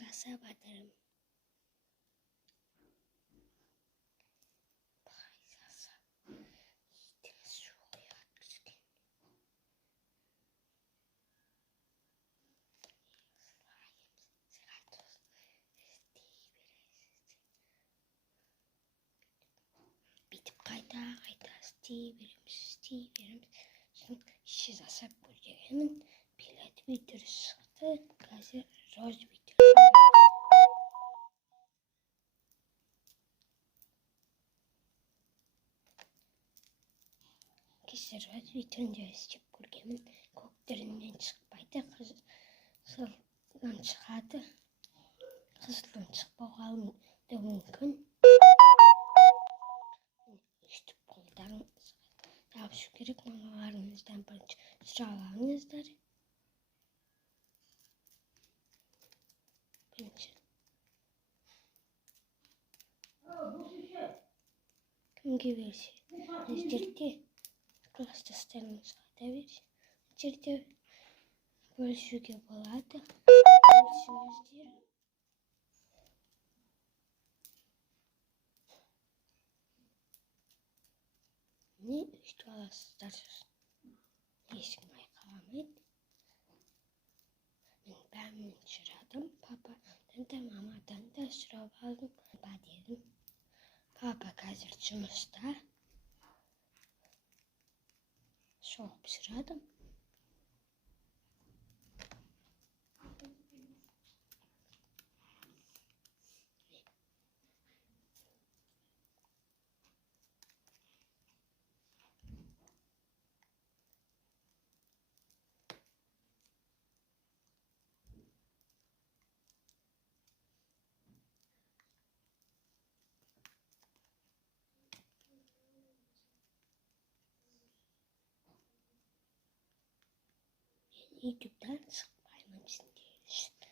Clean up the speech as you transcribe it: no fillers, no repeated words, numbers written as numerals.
засаа бадарам. Гайда Стиверэмс ши засаа бүлээн билет видерсгата газер рож видер кисэр рож видерэн дэсчип гүргэм коктэрнэн чиг байта ланчхад ланч богаун дэвэнхэн Шүгэрэг магаар нэстэн банч шаваанэстэр бинч кэмгивэрс нэстэрти класстастэн сатавич чиртэ большугэ болата большугэстэр не что старший есть моя камера ben şuradan papa tante mama tante şuradan badedim papa kazırçımızda şop şuradan YouTube'dan sıkmayın için diye düşündüm.